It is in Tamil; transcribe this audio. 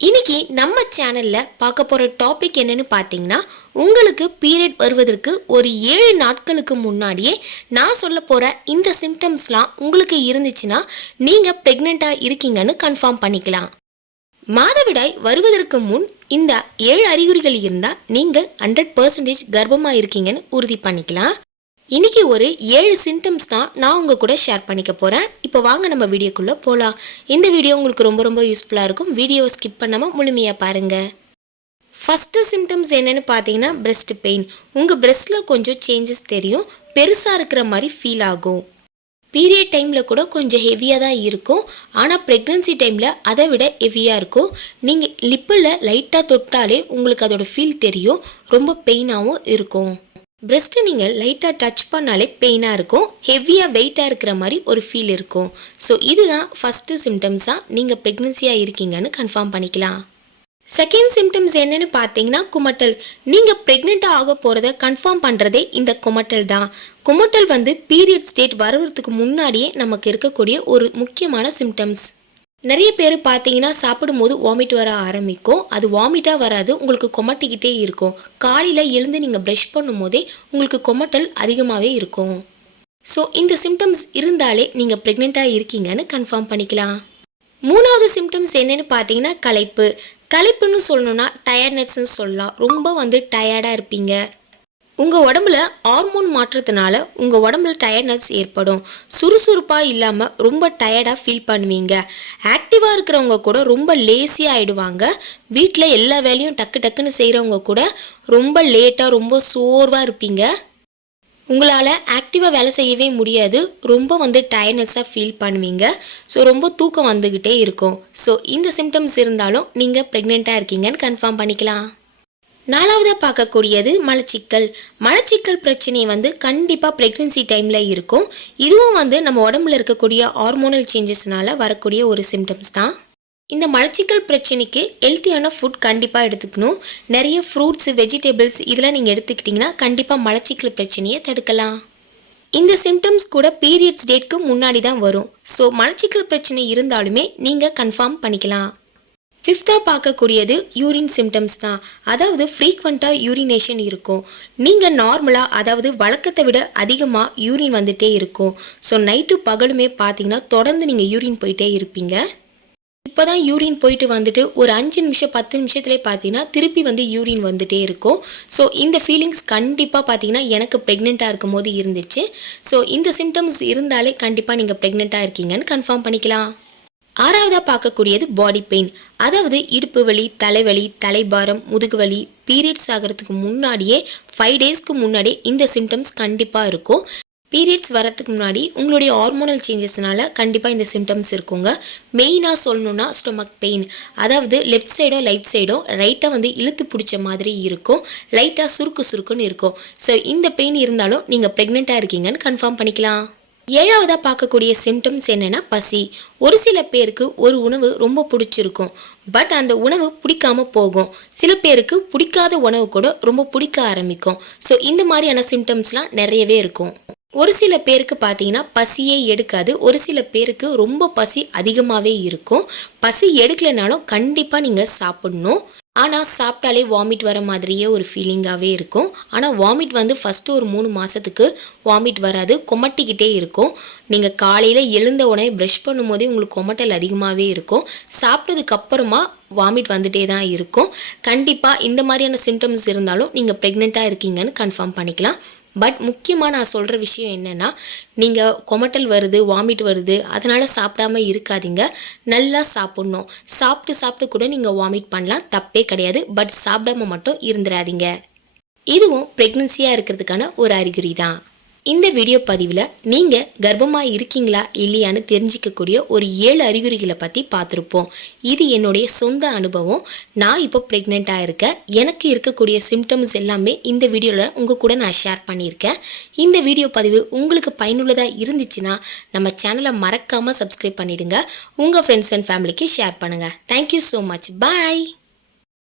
இன்னைக்கு நம்ம சேனலில் பார்க்க போகிற டாபிக் என்னன்னு பார்த்தீங்கன்னா உங்களுக்கு பீரியட் வருவதற்கு ஒரு ஏழு நாட்களுக்கு முன்னாடியே நான் சொல்ல போகிற இந்த சிம்டம்ஸ்லாம் உங்களுக்கு இருந்துச்சுன்னா நீங்கள் ப்ரெக்னெண்ட்டாக இருக்கீங்கன்னு கன்ஃபார்ம் பண்ணிக்கலாம். மாதவிடாய் வருவதற்கு முன் இந்த ஏழு அறிகுறிகள் இருந்தால் நீங்கள் ஹண்ட்ரட் பர்சன்டேஜ் கர்ப்பமாக இருக்கீங்கன்னு உறுதி பண்ணிக்கலாம். இன்னைக்கு ஒரு ஏழு சிம்டம்ஸ் தான் நான் உங்கள் கூட ஷேர் பண்ணிக்க போகிறேன் இப்போ வாங்க நம்ம வீடியோக்குள்ளே போகலாம் இந்த வீடியோ உங்களுக்கு ரொம்ப ரொம்ப யூஸ்ஃபுல்லாக இருக்கும். வீடியோவை ஸ்கிப் பண்ணாமல் முழுமையாக பாருங்கள் ஃபஸ்ட்டு சிம்டம்ஸ் என்னென்னு பார்த்தீங்கன்னா பிரெஸ்ட் பெயின் உங்கள் breastல கொஞ்சம் சேஞ்சஸ் தெரியும். பெருசாக இருக்கிற மாதிரி ஃபீல் ஆகும். பீரியட் டைமில் கூட கொஞ்சம் ஹெவியாக தான் இருக்கும். ஆனால் ப்ரெக்னென்சி டைமில் அதை விட ஹெவியாக இருக்கும். நீங்கள் லிப்பில் லைட்டாக தொட்டாலே உங்களுக்கு அதோட ஃபீல் தெரியும். ரொம்ப பெயினாகவும் இருக்கும். பிரஸ்ட்டை நீங்கள் லைட்டாக டச் பண்ணாலே பெயினாக இருக்கும். ஹெவியாக வெயிட்டாக இருக்கிற மாதிரி ஒரு ஃபீல் இருக்கும். ஸோ இதுதான் ஃபஸ்ட்டு சிம்டம்ஸாக நீங்கள் ப்ரெக்னென்சியாக இருக்கீங்கன்னு கன்ஃபார்ம் பண்ணிக்கலாம். செகண்ட் சிம்டம்ஸ் என்னன்னு பார்த்தீங்கன்னா குமட்டல். நீங்கள் ப்ரெக்னெண்ட்டாக ஆக போகிறத கன்ஃபார்ம் பண்ணுறதே இந்த குமட்டல் தான். குமட்டல் வந்து பீரியட் ஸ்டேட் வருவதுக்கு முன்னாடியே நமக்கு இருக்கக்கூடிய ஒரு முக்கியமான சிம்டம்ஸ் நிறைய பேர் பார்த்தீங்கன்னா சாப்பிடும்போது வாமிட் வர ஆரம்பிக்கும். அது வாமிட்டாக வராது உங்களுக்கு கொமட்டிக்கிட்டே இருக்கும். காலையில் எழுந்து நீங்கள் ப்ரஷ் பண்ணும்போதே உங்களுக்கு கொமட்டல் அதிகமாகவே இருக்கும். ஸோ இந்த சிம்டம்ஸ் இருந்தாலே நீங்கள் ப்ரெக்னெண்ட்டாக இருக்கீங்கன்னு கன்ஃபார்ம் பண்ணிக்கலாம். மூணாவது சிம்டம்ஸ் என்னன்னு பார்த்தீங்கன்னா களைப்பு. களைப்புன்னு சொல்லணும்னா டயர்ட்னஸ்ன்னு சொல்லலாம். ரொம்ப வந்து டயர்டாக இருப்பீங்க. உங்கள் உடம்புல ஹார்மோன் மாற்றத்தினால உங்கள் உடம்புல டயர்ட்னஸ் ஏற்படும். சுறுசுறுப்பாக இல்லாமல் ரொம்ப டயர்டாக ஃபீல் பண்ணுவீங்க. ஆக்டிவாக இருக்கிறவங்க கூட ரொம்ப லேசியாக ஆகிடுவாங்க வீட்டில் எல்லா வேலையும் டக்கு டக்குன்னு செய்கிறவங்க கூட ரொம்ப லேட்டாக ரொம்ப சோர்வாக இருப்பீங்க. உங்களால் ஆக்டிவாக வேலை செய்யவே முடியாது. ரொம்ப வந்து டயர்னஸாக ஃபீல் பண்ணுவீங்க. ஸோ ரொம்ப தூக்கம் வந்துக்கிட்டே இருக்கும். ஸோ இந்த சிம்டம்ஸ் இருந்தாலும் நீங்கள் ப்ரெக்னெண்ட்டாக இருக்கீங்கன்னு கன்ஃபார்ம் பண்ணிக்கலாம். நாலாவதாக பார்க்கக்கூடியது மலச்சிக்கல். மலச்சிக்கல் பிரச்சனை வந்து கண்டிப்பாக ப்ரெக்னென்சி டைமில் இருக்கும். இதுவும் வந்து நம்ம உடம்புல இருக்கக்கூடிய ஹார்மோனல் சேஞ்சஸ்னால வரக்கூடிய ஒரு சிம்டம்ஸ் தான். இந்த மலச்சிக்கல் பிரச்சனைக்கு ஹெல்த்தியான ஃபுட் கண்டிப்பாக எடுத்துக்கணும். நிறைய ஃப்ரூட்ஸ் வெஜிடபிள்ஸ் இதெல்லாம் நீங்கள் எடுத்துக்கிட்டிங்கன்னா கண்டிப்பாக மலச்சிக்கல் பிரச்சனையை தடுக்கலாம். இந்த சிம்டம்ஸ் கூட பீரியட்ஸ் டேட்க்கு முன்னாடி தான் வரும். ஸோ மலச்சிக்கல் பிரச்சனை இருந்தாலுமே நீங்கள் கன்ஃபார்ம் பண்ணிக்கலாம். ஃபிஃப்த்தாக பார்க்கக்கூடியது யூரின் சிம்டம்ஸ் தான். அதாவது ஃப்ரீக்வெண்ட்டாக யூரினேஷன் இருக்கும். நீங்கள் நார்மலாக அதாவது வழக்கத்தை விட அதிகமாக யூரின் வந்துட்டே இருக்கும். ஸோ நைட்டு பகலுமே பார்த்தீங்கன்னா தொடர்ந்து நீங்கள் யூரின் போயிட்டே இருப்பீங்க. இப்போ தான் யூரின் போயிட்டு வந்துட்டு ஒரு அஞ்சு நிமிஷம் பத்து நிமிஷத்துலேயே பார்த்தீங்கன்னா திருப்பி வந்து யூரின் வந்துகிட்டே இருக்கும். ஸோ இந்த ஃபீலிங்ஸ் கண்டிப்பாக பார்த்தீங்கன்னா எனக்கு ப்ரெக்னெண்ட்டாக இருக்கும் போது இருந்துச்சு. ஸோ இந்த சிம்டம்ஸ் இருந்தாலே கண்டிப்பாக நீங்கள் ப்ரெக்னெண்ட்டாக இருக்கீங்கன்னு கன்ஃபார்ம் பண்ணிக்கலாம். ஆறாவதாக பார்க்கக்கூடியது பாடி பெயின் அதாவது இடுப்பு வலி தலைவலி தலைபாரம் முதுகு வலி பீரியட்ஸ் ஆகிறதுக்கு முன்னாடியே ஃபைவ் டேஸ்க்கு முன்னாடியே இந்த சிம்டம்ஸ் கண்டிப்பாக இருக்கும். பீரியட்ஸ் வரத்துக்கு முன்னாடி உங்களுடைய ஹார்மோனல் சேஞ்சஸ்னால கண்டிப்பாக இந்த சிம்டம்ஸ் இருக்குங்க. மெயினாக சொல்லணும்னா ஸ்டொமக் பெயின் அதாவது லெஃப்ட் சைடோ ரைட் சைடோ ரைட்டாக வந்து இழுத்து பிடிச்ச மாதிரி இருக்கும். லைட்டாக சுருக்கு சுருக்குன்னு இருக்கும். ஸோ இந்த பெயின் இருந்தாலும் நீங்கள் ப்ரெக்னெண்ட்டாக இருக்கீங்கன்னு கன்ஃபார்ம் பண்ணிக்கலாம். ஏழாவதாக பார்க்கக்கூடிய சிம்டம்ஸ் என்னென்னா பசி. ஒரு சில பேருக்கு ஒரு உணவு ரொம்ப பிடிச்சிருக்கும். பட் அந்த உணவு பிடிக்காம போகும். சில பேருக்கு பிடிக்காத உணவு கூட ரொம்ப பிடிக்க ஆரம்பிக்கும். ஸோ இந்த மாதிரியான சிம்டம்ஸ்லாம் நிறையவே இருக்கும். ஒரு சில பேருக்கு பார்த்தீங்கன்னா பசியே எடுக்காது. ஒரு சில பேருக்கு ரொம்ப பசி அதிகமாகவே இருக்கும். பசி எடுக்கலைனாலும் கண்டிப்பாக நீங்கள் சாப்பிட்ணும். ஆனால் சாப்பிட்டாலே வாமிட் வர மாதிரியே ஒரு ஃபீலிங்காகவே இருக்கும். ஆனால் வாமிட் வந்து ஃபஸ்ட்டு ஒரு மூணு மாதத்துக்கு வாமிட் வராது. கொமட்டிக்கிட்டே இருக்கும். நீங்கள் காலையில் எழுந்த உடனே ப்ரஷ் பண்ணும்போதே உங்களுக்கு கொமட்டல் அதிகமாகவே இருக்கும். சாப்பிட்டதுக்கப்புறமா வாமிட் வந்துட்டே தான் இருக்கும். கண்டிப்பாக இந்த மாதிரியான சிம்டம்ஸ் இருந்தாலும் நீங்கள் ப்ரெக்னெண்ட்டாக இருக்கீங்கன்னு கன்ஃபார்ம் பண்ணிக்கலாம். பட் முக்கியமாக நான் சொல்கிற விஷயம் என்னென்னா நீங்கள் கொமட்டல் வருது வாமிட் வருது அதனால் சாப்பிடாம இருக்காதீங்க. நல்லா சாப்பிட்ணும். சாப்பிட்டு சாப்பிட்டு கூட நீங்கள் வாமிட் பண்ணலாம். தப்பே கிடையாது. பட் சாப்பிடாம மட்டும் இருந்துடாதீங்க. இதுவும் ப்ரெக்னென்சியாக இருக்கிறதுக்கான ஒரு அறிகுறி தான் இந்த வீடியோ பதிவில் நீங்கள் கர்ப்பமாக இருக்கீங்களா இல்லையான்னு தெரிஞ்சிக்கக்கூடிய ஒரு ஏழு அறிகுறிகளை பற்றி பார்த்துருப்போம். இது என்னுடைய சொந்த அனுபவம். நான் இப்போ ப்ரெக்னெண்ட்டாக இருக்கேன் எனக்கு இருக்கக்கூடிய சிம்டம்ஸ் எல்லாமே இந்த வீடியோவில் உங்கள் கூட நான் ஷேர் பண்ணியிருக்கேன். இந்த வீடியோ பதிவு உங்களுக்கு பயனுள்ளதாக இருந்துச்சுன்னா நம்ம சேனலை மறக்காமல் சப்ஸ்கிரைப் பண்ணிவிடுங்க உங்கள் ஃப்ரெண்ட்ஸ் அண்ட் ஃபேமிலிக்கு ஷேர் பண்ணுங்கள் thank you so much bye